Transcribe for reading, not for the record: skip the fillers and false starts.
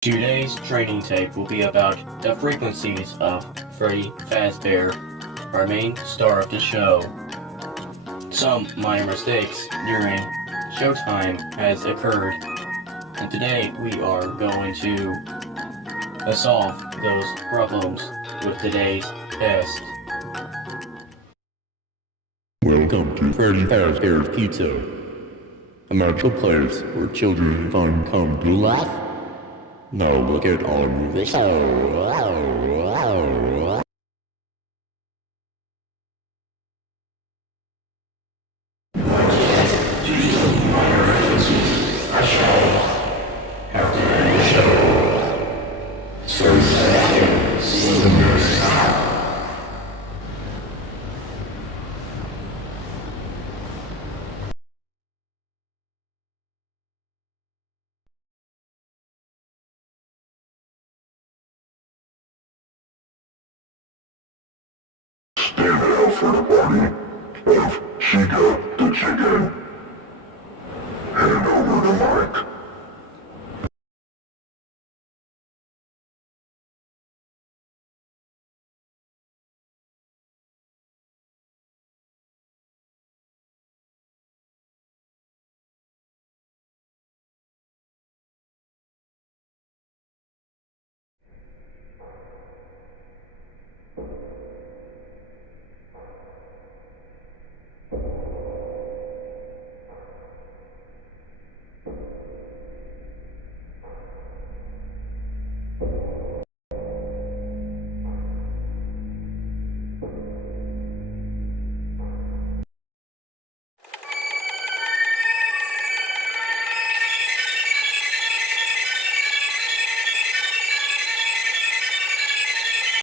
Today's training tape will be about the frequencies of Freddy Fazbear, our main star of the show. Some minor mistakes during showtime has occurred, and today we are going to solve those problems with today's test. Welcome to Freddy Fazbear's Pizza, a magical place where children can come to laugh. Now we'll get on with the show. Stand out for the body of Chica the Chicken. Hand over the mic.